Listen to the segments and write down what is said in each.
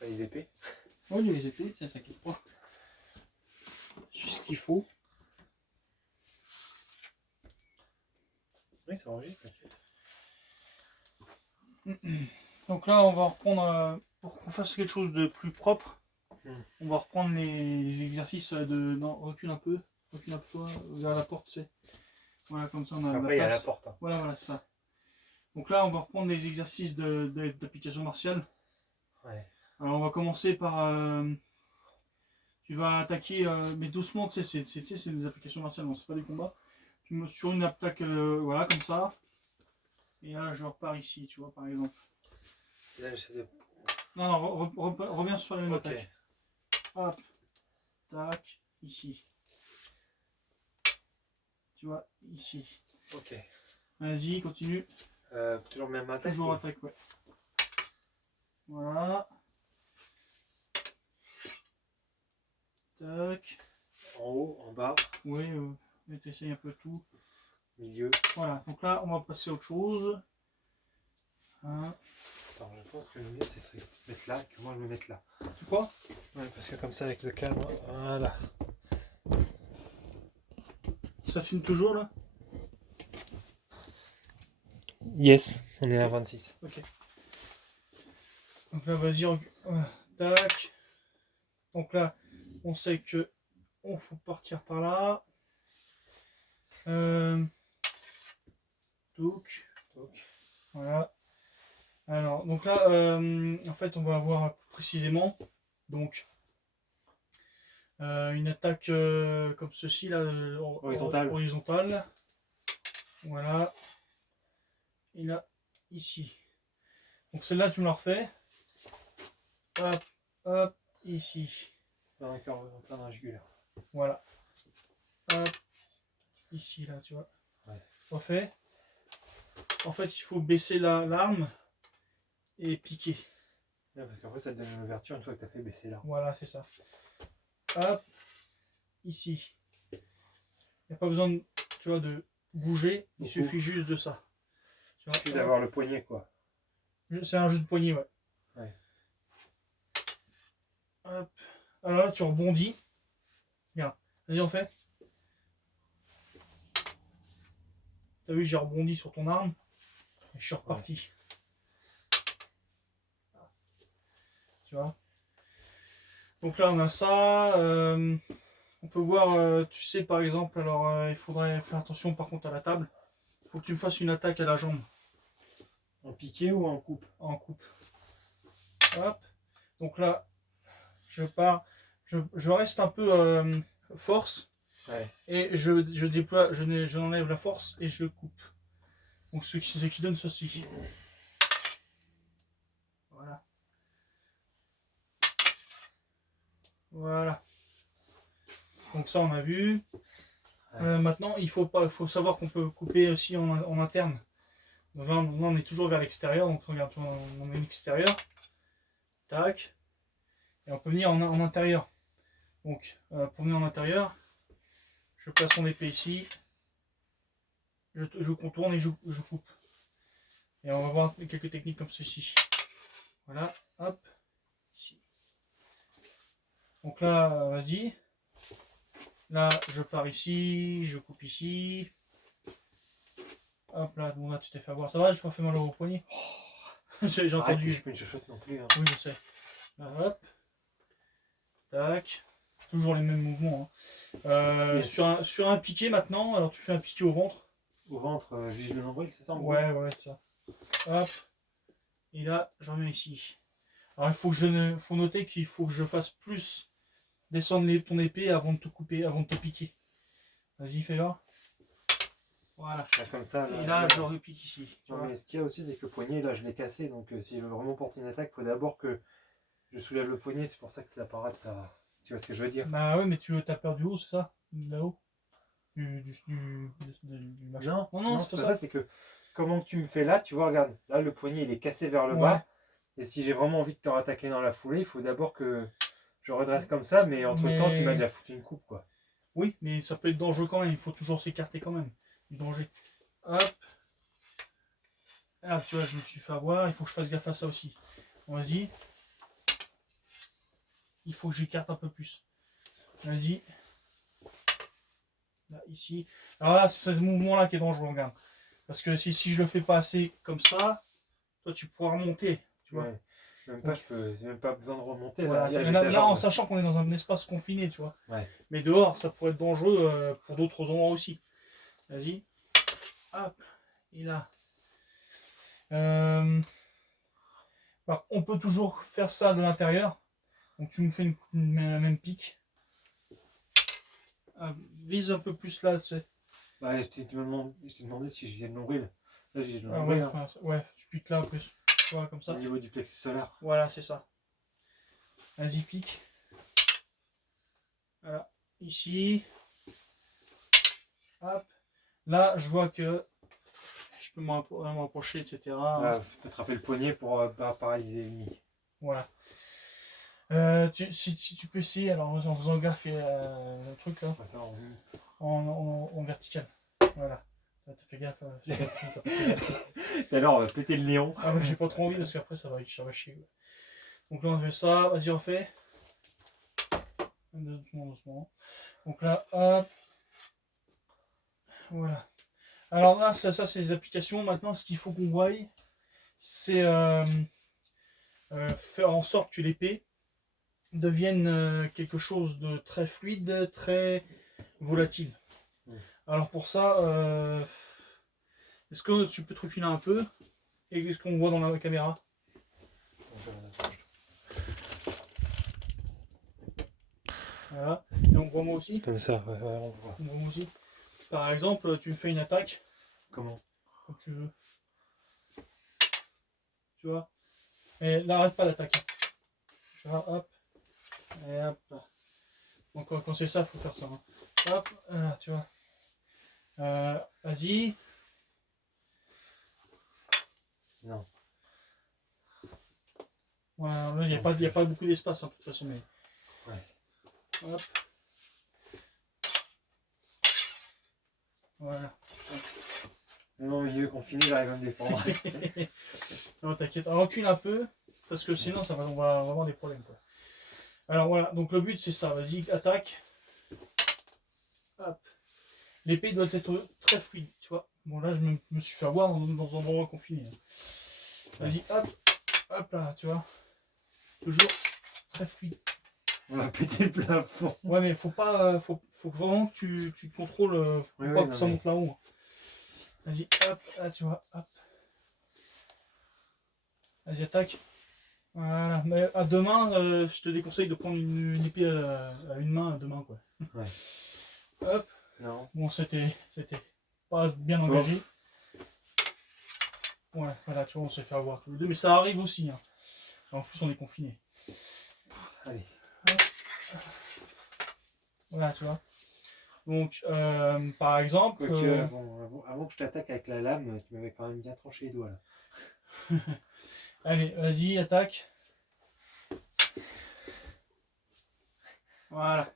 Pas les épées. Ouais, j'ai les épées, tiens, t'inquiète pas. J'ai ce qu'il faut. Oui, ça enregistre, t'inquiète. Donc là, on va reprendre, pour qu'on fasse quelque chose de plus propre, on va reprendre les exercices de... Non, recule un peu toi, vers la porte, tu sais. Voilà, comme ça on a Après, il y la a la place. porte. Hein. Voilà, c'est ça. Donc là, on va reprendre les exercices d'application martiale. Ouais. Alors on va commencer par... tu vas attaquer, mais doucement, tu sais, c'est des applications martiales, c'est pas des combats. Tu me sur une attaque, voilà, comme ça. Et là, je repars ici, tu vois, par exemple. Là, j'essaie de... Non, reviens sur la même Ok. attaque. Hop, tac, ici. Tu vois, ici. Ok. Vas-y, continue. Toujours même attaque. Toujours attaque, ouais. Voilà. Tac. En haut, en bas. Oui, t'essayes un peu tout. Milieu. Voilà, donc là, on va passer à autre chose. Hein. Attends, je pense que le mieux, c'est de se mettre là et que moi, je me mette là. Tu crois? Ouais, parce que comme ça, avec le cadre, voilà. Ça filme toujours, là? Yes, on est à 26. Ok. Donc là, vas-y, voilà. Tac. Donc là, on sait que on faut partir par là. Donc, voilà. Alors, donc là, en fait, on va avoir précisément donc une attaque comme ceci là, horizontale. Voilà. Et là, ici. Donc celle-là, tu me la refais. Hop, hop, ici. Plein dans la jugulaire. Voilà. Hop, ici là, tu vois. Ouais. Refait. En fait, il faut baisser l'arme et piquer. Ouais, parce qu'après, ça te donne une ouverture une fois que tu as fait baisser l'arme. Voilà, c'est ça. Hop, ici. Il n'y a pas besoin de, tu vois, de bouger, il suffit juste de ça. Il suffit d'avoir le poignet, quoi. C'est un jeu de poignet, ouais. Ouais. Hop. Alors là, tu rebondis. Regarde, vas-y, on fait. T'as vu, j'ai rebondi sur ton arme. Et je suis reparti. Ouais. Tu vois. Donc là, on a ça. On peut voir, tu sais, par exemple, alors il faudrait faire attention par contre à la table. Il faut que tu me fasses une attaque à la jambe. En piqué ou en coupe? En coupe. Hop. Donc là, je pars. Je reste un peu force. Ouais. Et je déploie, je enlève la force et je coupe. Donc ce qui donne ceci. Voilà. Voilà. Donc ça on a vu. Ouais. Maintenant il faut savoir qu'on peut couper aussi en interne. Donc là on est toujours vers l'extérieur. Donc regarde, on est à l'extérieur. Tac. Et on peut venir en intérieur. Donc pour venir en intérieur, je place mon épée ici. Je contourne et je coupe. Et on va voir quelques techniques comme ceci. Voilà, hop, ici. Donc là, vas-y. Là, je pars ici, je coupe ici. Hop là, bon là, tu t'es fait avoir. Ça va, j'ai pas fait mal au poignet. J'ai entendu. Je suis pas une chuchote non plus. Hein. Oui, je sais. Là, hop. Tac. Toujours les mêmes mouvements. Hein. Yes. Sur un piqué maintenant, alors tu fais un piqué au ventre. Au ventre, juste le nombril, c'est ça? Ouais, ouais, c'est ça. Hop. Et là, je reviens ici. Alors, faut noter qu'il faut que je fasse plus descendre ton épée avant de te couper, avant de te piquer. Vas-y, fais-le. Voilà. Là, comme ça. Et là, je repique ici. Non, mais ce qu'il y a aussi, c'est que le poignet, là, je l'ai cassé. Donc, si je veux vraiment porter une attaque, il faut d'abord que je soulève le poignet. C'est pour ça que la parade, ça. Tu vois ce que je veux dire? Bah ouais, mais tu veux taper du haut, c'est ça? Là-haut? Du machin. Non, c'est pas ça. C'est que comment tu me fais là, tu vois, regarde. Là, le poignet, il est cassé vers le bas. Et si j'ai vraiment envie de te rattaquer dans la foulée, il faut d'abord que je redresse comme ça. Mais entre-temps, tu m'as déjà foutu une coupe, quoi. Oui, mais ça peut être dangereux quand même. Il faut toujours s'écarter quand même du danger. Hop. Ah, tu vois, je me suis fait avoir. Il faut que je fasse gaffe à ça aussi. Vas-y. il faut que j'écarte un peu plus. Vas-y. Là, ici. Alors là, c'est ce mouvement-là qui est dangereux, regarde. Parce que si je le fais pas assez comme ça, toi tu pourras remonter. Tu vois. Ouais. Même pas, j'ai même pas besoin de remonter. Voilà, là, en sachant qu'on est dans un espace confiné, tu vois. Ouais. Mais dehors, ça pourrait être dangereux pour d'autres endroits aussi. Vas-y. Hop. Et là. On peut toujours faire ça de l'intérieur. Donc tu me fais la même pique. Vise un peu plus là, tu sais. Ouais, je t'ai demandé si je faisais le nombril. Là, j'ai le Ah nombril. ouais, ouais, tu piques là en plus. Voilà, comme ça. Au niveau du plexus solaire. Voilà, c'est ça. Vas-y, pique. Voilà. Ici. Hop. Là, je vois que je peux me rapprocher, etc. Ah, t'attraper le poignet pour paralyser l'ennemi. Voilà. Si tu peux essayer, alors en faisant gaffe le truc là, en vertical. Voilà. T'as fait gaffe. Tout à l'heure, on va péter le lion. Ah, mais j'ai pas trop envie parce qu'après ça va chier. Ouais. Donc là, on fait ça. Vas-y, refais. Doucement, doucement. Donc là, hop. Voilà. Alors là, ça c'est les applications. Maintenant, ce qu'il faut qu'on voie, c'est faire en sorte que l'épée devienne quelque chose de très fluide, très volatile. Alors pour ça, est-ce que tu peux te reculer un peu? Et qu'est-ce qu'on voit dans la caméra? Voilà. Et on voit moi aussi? Comme ça, ouais, on voit. On voit moi aussi. Par exemple, tu me fais une attaque. Comment? Comme tu veux. Tu vois? Et là, arrête pas l'attaque. Tu vois, hop. Et hop là. Donc quand c'est ça, il faut faire ça. Hein. Hop, là, tu vois. Vas-y. Non. Voilà, il n'y a pas beaucoup d'espace, hein, de toute façon. Mais... Ouais. Hop. Voilà. Non, milieu confiné, j'arrive à me défendre. Non, t'inquiète. Recule un peu, parce que sinon, on va avoir des problèmes. Quoi. Alors voilà, donc le but c'est ça. Vas-y, attaque. Hop. L'épée doit être très fluide, tu vois. Bon, là, je me suis fait avoir dans un endroit confiné. Vas-y, hop. Hop là, tu vois. Toujours très fluide. On va péter le plafond. Ouais, mais faut pas. Faut vraiment que tu te contrôles. Faut pas que ça monte là-haut. Vas-y, hop, là, tu vois, hop. Vas-y, attaque. Voilà. Mais à deux mains, je te déconseille de prendre une épée à une main à deux mains, quoi. Ouais. Hop. Non. Bon, c'était pas bien engagé. Ouais, voilà, tu vois, on s'est fait avoir tous les deux, mais ça arrive aussi. Hein. En plus, on est confinés. Allez. Voilà, tu vois. Donc, par exemple... avant que je t'attaque avec la lame, tu m'avais quand même bien tranché les doigts, là. Allez, vas-y, attaque. Voilà.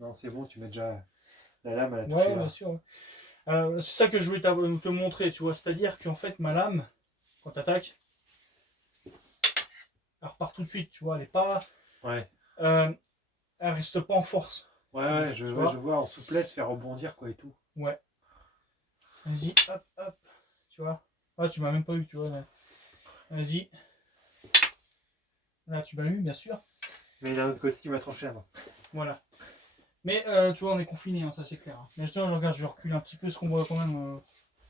Non, c'est bon, tu mets déjà la lame à la touche. Ouais, bien sûr. C'est ça que je voulais te montrer, tu vois. C'est-à-dire qu'en fait, ma lame, quand tu attaques, elle repart tout de suite, tu vois. Elle est pas... Ouais. Elle reste pas en force. Ouais, je vois en souplesse faire rebondir, quoi, et tout. Ouais. Vas-y, hop, hop. Tu vois. Ah, tu m'as même pas eu, tu vois. Vas-y. Là, tu m'as eu, bien sûr. Mais il y a un autre côté qui m'a tranché la main. Voilà. Mais tu vois, on est confiné, hein, ça c'est clair. Mais je regarde, je recule un petit peu, ce qu'on voit quand même.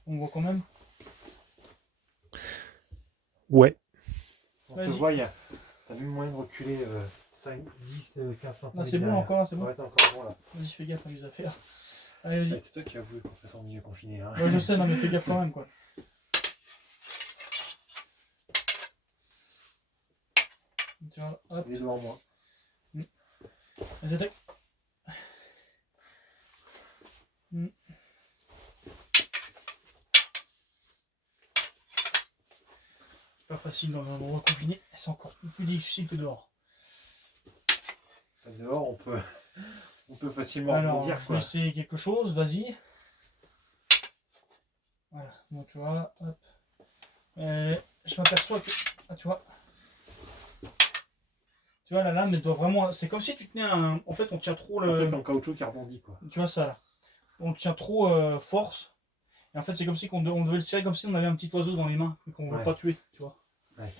On voit quand même. Ouais. On te voit, t'as même moyen de reculer 5, 10, 15 cm. Là, c'est bon encore, c'est bon. Ouais, c'est encore bon là. Vas-y, fais gaffe à mes affaires. Allez, vas-y. Ouais, c'est toi qui as voulu qu'on fasse en milieu confiné. Hein. Ouais, je sais, non, mais fais gaffe quand même, quoi. Tu vois, hop. Les doigts en moins. Vas-y, attaque. Pas facile dans un endroit confiné, c'est encore plus difficile que dehors. Dehors, on peut facilement rebondir. Je vais essayer quelque chose, vas-y. Voilà, bon, tu vois, hop. je m'aperçois que, ah, tu vois, la lame, elle doit vraiment, c'est comme si tu tenais un, en fait, on tient trop un truc en caoutchouc qui rebondit, quoi. Tu vois ça là, on tient trop force, et en fait c'est comme si on devait le serrer comme si on avait un petit oiseau dans les mains, et qu'on ne veut pas tuer, tu vois. Ouais.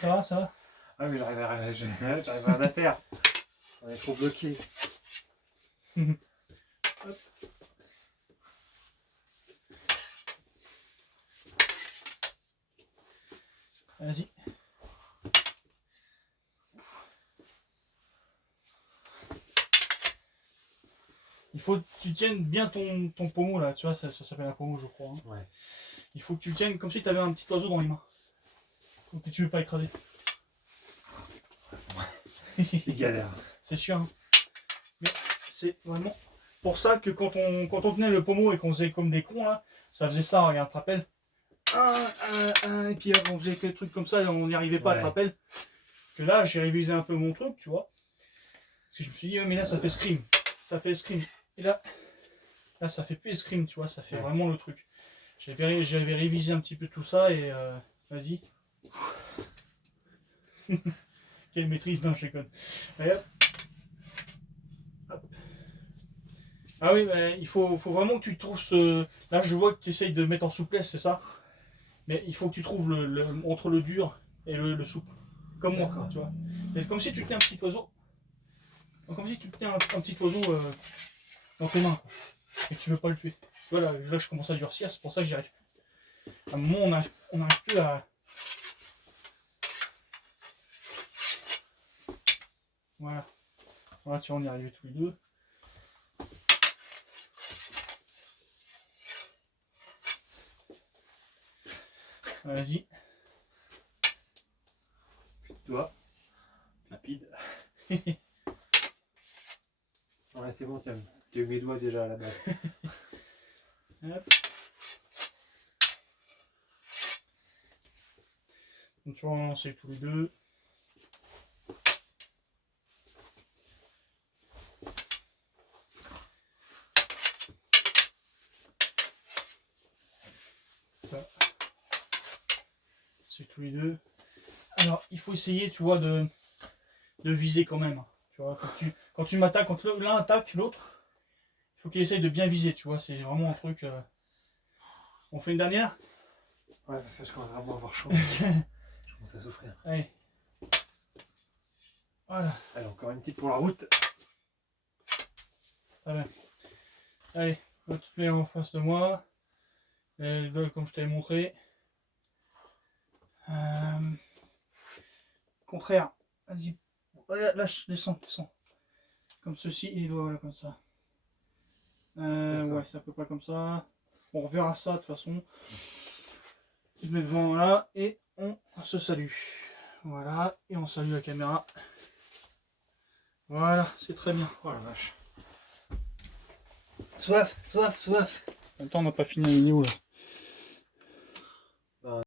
Ça va? Ah mais j'arrive à rien faire. On est trop bloqué. Vas-y. Il faut que tu tiennes bien ton pommeau là, tu vois, ça s'appelle un pommeau je crois. Hein. Ouais. Il faut que tu le tiennes comme si tu avais un petit oiseau dans les mains. Donc que tu veux pas écraser. C'est galère. C'est chiant. Hein. Mais c'est vraiment pour ça que quand on tenait le pommeau et qu'on faisait comme des cons là, ça faisait ça, regarde, tu te rappelles. Et puis on faisait quelques trucs comme ça et on n'y arrivait pas, tu te rappelles. Que là j'ai révisé un peu mon truc, tu vois. Parce que je me suis dit, oh, mais là ça fait scream. Ça fait escrime. Et là ça fait plus escrime, tu vois, ça fait vraiment le truc. J'avais révisé un petit peu tout ça et vas-y. Quelle maîtrise, non, je déconne. Ah oui, mais il faut vraiment que tu trouves ce. Là, je vois que tu essayes de mettre en souplesse, c'est ça. Mais il faut que tu trouves entre le dur et le souple. Comme moi, tu vois. C'est comme si tu tenais un petit oiseau. Comme si tu tenais un petit oiseau dans tes mains. Quoi. Et que tu veux pas le tuer. Voilà, là, je commence à durcir, c'est pour ça que j'y arrive plus. À un moment, on n'arrive plus à. Voilà. Voilà, tu vois, on y est arrivé tous les deux. Vas-y. Toi. Rapide. Ouais, c'est bon, tiens. Tu as eu mes doigts déjà à la base. Hop. Donc, tu vois, on lance tous les deux. C'est tous les deux. Alors, il faut essayer, tu vois, de viser quand même. Tu vois, faut que quand tu m'attaques, quand l'un attaque l'autre, il faut qu'il essaye de bien viser, tu vois. C'est vraiment un truc. On fait une dernière? Ouais, parce que je commence vraiment à avoir chaud. Je commence à souffrir. Allez. Voilà. Allez, encore une petite pour la route. Très bien. Allez, tu te mets en face de moi. Comme je t'avais montré. Contraire. Vas-y. Lâche, descends. Comme ceci, et les doigts, voilà, comme ça. Ouais, c'est à peu près comme ça. On reverra ça de toute façon. Tu te mets devant là et on se salue. Voilà, et on salue la caméra. Voilà, c'est très bien. Oh la vache. Soif. En même temps, on n'a pas fini la vidéo là.